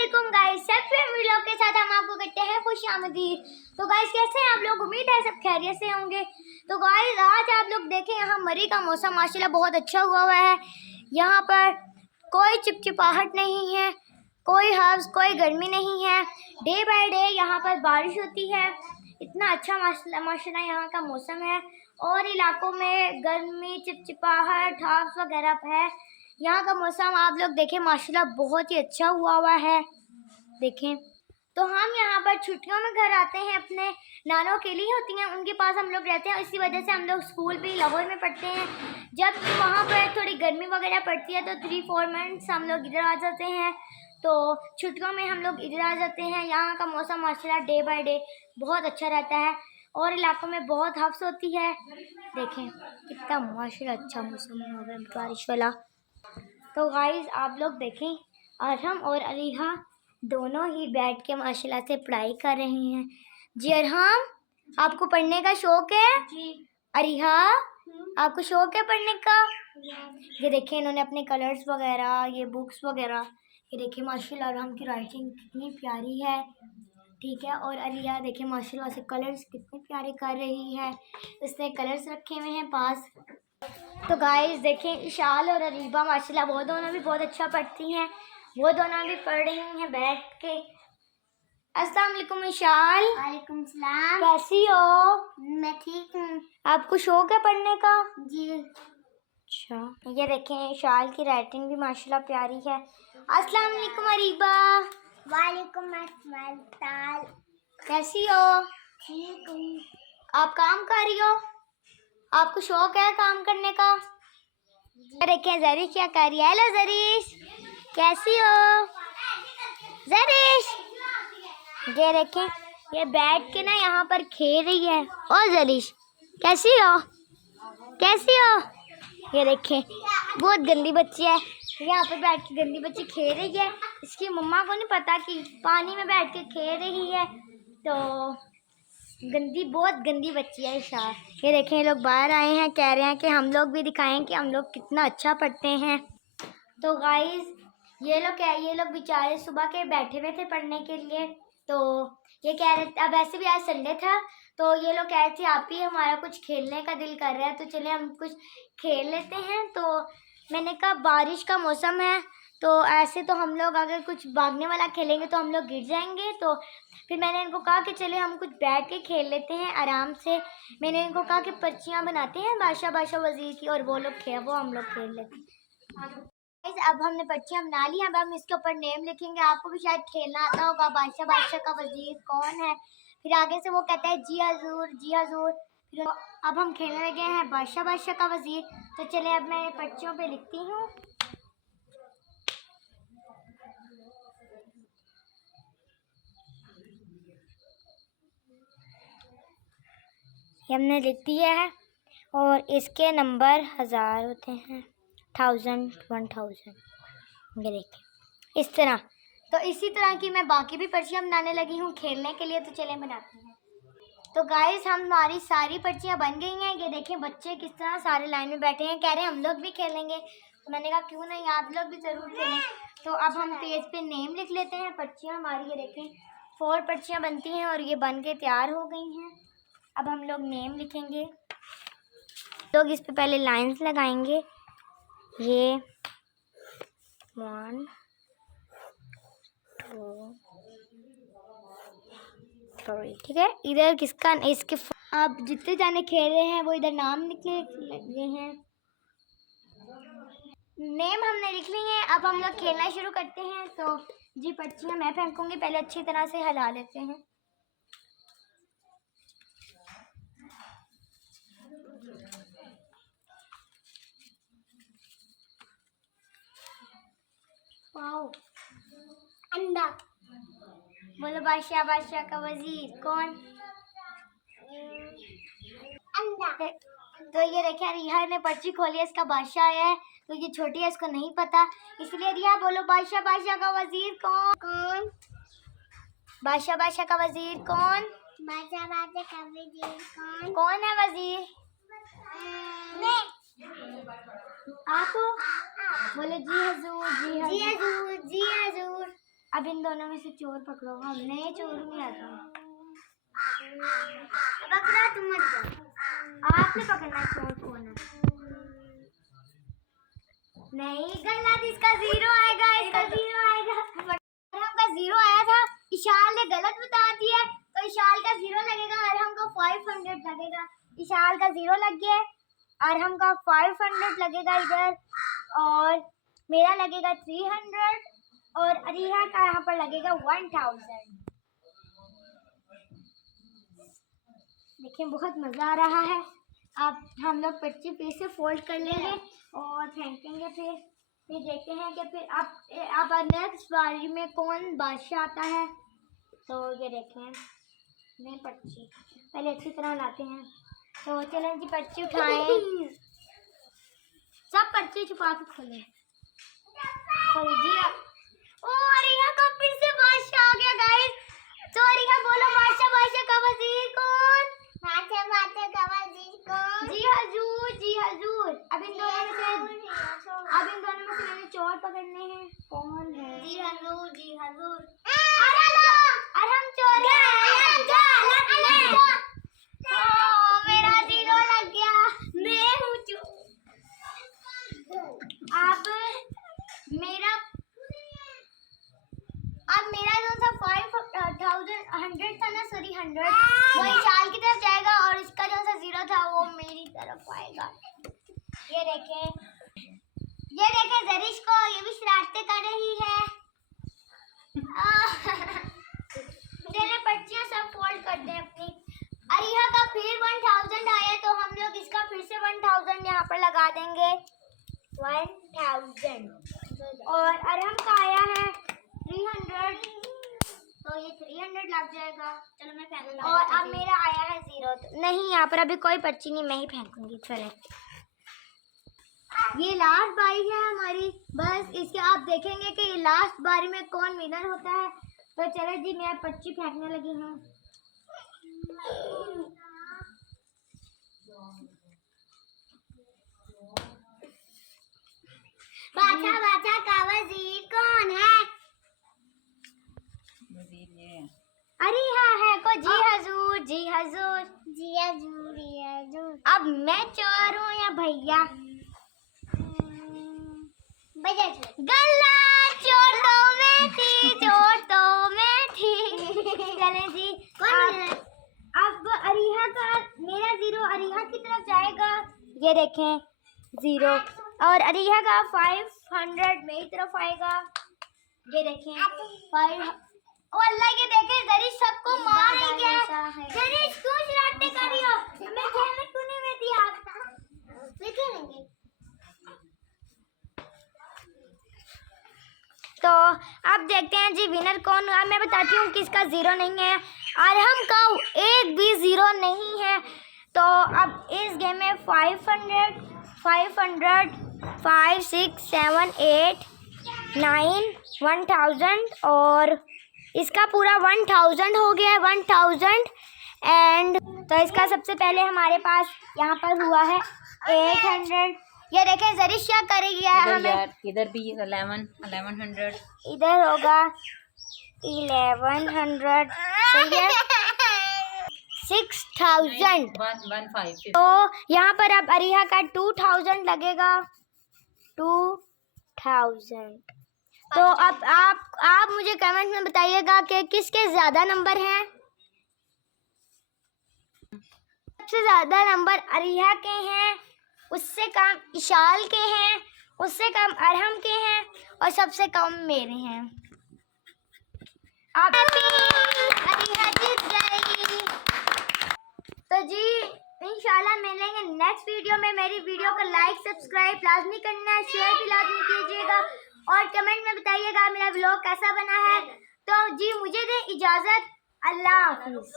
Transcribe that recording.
अस्सलामुअलैकुम गाइस, सबसे व्लॉग के साथ हम आपको कहते हैं खुशामदीद। तो गाइस कैसे हैं आप लोग? उम्मीद है सब खैरियत से होंगे। तो गाइस आज आप लोग देखें, यहाँ मरी का मौसम माशाल्लाह बहुत अच्छा हुआ है। यहाँ पर कोई चिपचिपाहट नहीं है, कोई हव्स, कोई गर्मी नहीं है। डे बाय डे यहाँ पर बारिश होती है। इतना अच्छा माशाल्लाह यहाँ का मौसम है। और इलाकों में गर्मी, चिपचिपाहट, हव्स वगैरह है। यहाँ का मौसम आप लोग देखें माशाल्लाह बहुत ही अच्छा हुआ है। देखें तो हम यहाँ पर छुट्टियों में घर आते हैं, अपने नानों के लिए होती हैं, उनके पास हम लोग रहते हैं। इसी वजह से हम लोग स्कूल भी लाहौर में पढ़ते हैं। जब वहाँ पर थोड़ी गर्मी वगैरह पड़ती है तो 3-4 मंथ्स हम लोग इधर आ जाते हैं। तो छुट्टियों में हम लोग इधर आ जाते हैं। यहाँ का मौसम माशाल्लाह डे बाय डे बहुत अच्छा रहता है और इलाकों में बहुत हफ्स होती है। देखें कितना माशाल्लाह अच्छा मौसम है बारिश वाला। तो गाइस आप लोग देखें, अरहम और अरीहा दोनों ही बैठ के माशाल्लाह से पढ़ाई कर रहे हैं। जी अरहम, आपको पढ़ने का शौक है? जी। अरीहा, आपको शौक है पढ़ने का? ये देखें इन्होंने अपने कलर्स वगैरह, ये बुक्स वगैरह, ये देखें माशाल्लाह अरहम की राइटिंग कितनी प्यारी है। ठीक है, और अलिया देखें माशाल्लाह से कलर्स कितने प्यारे कर रही है। इसने कलर्स रखे हुए हैं पास। तो गाइस देखें इशाल और अरीबा माशाल्लाह वो दोनों भी बहुत अच्छा पढ़ती हैं। वो दोनों भी पढ़ रही हैं बैठ के। अस्सलाम वालेकुम इशाल। वालेकुम सलाम। कैसी हो? मैं ठीक हूँ। आपको शौक है पढ़ने का? जी। अच्छा, ये देखें इशाल की राइटिंग भी माशाल्लाह प्यारी है। अस्सलाम वालेकुम अरीबा। वालेकुम अस्सलाम। कैसी हो? ठीक हूँ। आप काम कर रही हो? आपको शौक है काम करने का? देखें जरीश क्या कर रही है। हेलो जरीश, कैसी हो? जरीश, ये देखें ये बैठ के ना यहाँ पर खेल रही है। ओ जरीश, कैसी हो? कैसी हो? ये देखें बहुत गंदी बच्ची है, यहाँ पर बैठ के गंदी बच्ची खेल रही है। इसकी मम्मा को नहीं पता कि पानी में बैठ के खेल रही है। तो बहुत गंदी बच्ची है इशार। ये देखें ये लोग बाहर आए हैं, कह रहे हैं कि हम लोग भी दिखाएं कि हम लोग कितना अच्छा पढ़ते हैं। तो गाइस ये लोग बेचारे सुबह के बैठे हुए थे पढ़ने के लिए। तो ये कह रहे थे, अब ऐसे भी आज संडे था, तो ये लोग कह रहे थे आप ही हमारा कुछ खेलने का दिल कर रहा है तो चले हम कुछ खेल लेते हैं। तो मैंने कहा बारिश का मौसम है तो ऐसे तो हम लोग अगर कुछ भागने वाला खेलेंगे तो हम लोग गिर जाएंगे। तो फिर मैंने इनको कहा कि चले हम कुछ बैठ के खेल लेते हैं आराम से। मैंने इनको कहा कि पर्चियाँ बनाते हैं बादशाह वज़ीर की और वो हम लोग खेल लेते हैं। अब हमने पर्चियाँ बना ली, अब हम इसके ऊपर नेम लिखेंगे। आपको भी शायद खेलना आता होगा बादशाह का वज़ीर कौन है। फिर आगे से वो कहता है जी हजूर, जी हजूर। फिर अब हम खेलने लगे हैं बादशाह का वज़ीर। तो चले अब मैं पर्चियों पे लिखती हूँ। हमने लिख दिया है और इसके नंबर 1000 होते हैं, 1000, 1000। ये देखें इस तरह। तो इसी तरह की मैं बाकी भी पर्चियाँ बनाने लगी हूँ खेलने के लिए। तो चले बनाते हैं। तो गाइस हमारी सारी पर्चियाँ बन गई हैं। ये देखें बच्चे किस तरह सारे लाइन में बैठे हैं, कह रहे हैं हम लोग भी खेलेंगे। तो मैंने कहा क्यों नहीं, आप लोग भी ज़रूर खेलें। तो अब हम पेज पे नेम लिख लेते हैं। पर्चियाँ हमारी ये देखें 4 पर्चियाँ बनती हैं और ये बन के तैयार हो गई हैं। अब हम लोग नेम लिखेंगे। लोग इस पे पहले लाइंस लगाएंगे। ये 1 2 3, ठीक है। इधर किसका इसके अब जितने जाने खेल रहे हैं वो इधर नाम लिखने लगे हैं। नेम हमने लिख ली है। अब हम लोग खेलना शुरू करते हैं। तो जी पर्चियाँ मैं फेंकूंगी, पहले अच्छी तरह से हिला लेते हैं। वाओ, अंडा। बोलो बादशाह का वज़ीर कौन? अंडा। तो ये देखिए रिहा ने पर्ची खोली है, इसका बादशाह आया है। तो ये छोटी है, इसको नहीं पता, इसलिए रिहा बोलो बादशाह का वज़ीर कौन? कौन? बादशाह का वज़ीर कौन? बादशाह का वज़ीर कौन? कौन है वज़ीर? मैं। आप हो? बोलो जी हजूर, जी हजूर, जी हजूर। अब इन दोनों में से चोर पकड़ो। हमने चोर नहीं आता। पकड़ा तुम मत जाओ। आपने पकड़ना चोर कौन है? नहीं गलत, इसका 0 आएगा, इसका 0 आएगा। हमका 0 आया था, इशाल ने गलत बता दिया तो इशाल का 0 लगेगा और हमको 500 लगेगा। इशाल का 0 लग गया और हमका 500 लगेगा इधर, और मेरा लगेगा 300 और अरिहा का यहाँ पर लगेगा 1000। देखिए बहुत मज़ा आ रहा है। अब हम लोग पर्ची फिर से फोल्ड कर लेंगे और फेंकेंगे। फिर देखते हैं कि फिर अब नेक्स्ट बारी में कौन बादशाह आता है। तो ये देखें, नई पर्ची पहले अच्छी तरह लाते हैं। तो चलें जी, पर्ची उठाएं। सब पर्ची छुपा के खोलें। खोलिए। ओ अरिहा का फिर से बादशाह आ गया गाइस। तो अरिहा बोलो, बादशाह बादशाह का वजीर कौन? बादशाह बादशाह का वजीर कौन? जी हजूर, जी हजूर। अब इन दोनों में से मैंने चोर पकड़ने हैं। कौन है? जी हजूर, जी हजूर। अरे हम चोर हैं। मेरा 0 लग गया। मैं हूँ चोर। अब मेरा जो था 5,100 था ना, सॉरी 100, वो इशाल की तरफ जाएगा और इसका जो सा 0 था वो मेरी तरफ आएगा। ये देखें जरिश को, ये भी शरारतें कर रही है। चलिए पर्चियां सब फोल्ड कर दें अपनी। अरिहा का फिर 1000 आया तो हम लोग इसका फिर से 1000 यहाँ पर लगा देंगे। 1000 और अरहम का आया है 300, तो ये 300 लग जाएगा। चलो मैं फेंक। और अब मेरा आया है 0, तो नहीं यहाँ पर अभी कोई पर्ची नहीं, मैं ही फेंकूंगी। चले, ये लास्ट बारी है हमारी, बस इसके आप देखेंगे कि ये लास्ट बारी में कौन विनर होता है। तो चले जी, मैं पर्ची फेंकने लगी हूँ। बादशाह बादशाह का वजीर कौन है? वजीर ये अरिहा है को। जी हजूर, जी हजूर, जी हजूर, जी हजूर। अब मैं चोर हूँ या भैया? गला चोर तो मैं थी, चोर तो मैं थी। चले जी, अब अरिहा का मेरा 0 अरिहा की तरफ जाएगा। ये देखें 0 और अरिहा का 500 मेरी तरफ आएगा। ये देखें 5। ओ अल्लाह, ये देखें जरिश सबको मार रही है। जरिश क्यों शरारतें कर रही हो? मैं खेलने क्यों नहीं देती? आप खेलेंगे तो आप देखते हैं जी विनर कौन हुआ। मैं बताती हूँ किसका 0 नहीं है। अरहम का एक भी 0 नहीं है। तो अब इस गेम में 500, 5 6 7 8 9 1000 और इसका पूरा 1000 हो गया है। 1000 एंड तो इसका सबसे पहले हमारे पास यहाँ पर हुआ है 800। ये देखें जरिश क्या करेगी हमें। इधर भी 1100, इधर होगा 1100, सही है 6000 115। तो यहाँ पर अब अरिहा का 2000 लगेगा। 2000 तो अब आप मुझे कमेंट में बताइएगा कि किसके ज़्यादा नंबर हैं। सबसे ज़्यादा नंबर अरिहा के हैं, उससे कम इशाल के हैं, उससे कम अरहम के हैं और सबसे कम मेरे हैं। आप अरिहा जीत जाएगी। तो जी इंशाल्लाह मिलेंगे नेक्स्ट वीडियो में। मेरी वीडियो को लाइक सब्सक्राइब लाजमी करना, शेयर भी लाजमी कीजिएगा और कमेंट में बताइएगा मेरा व्लॉग कैसा बना है। तो जी मुझे दें इजाज़त, अल्लाह हाफिज़।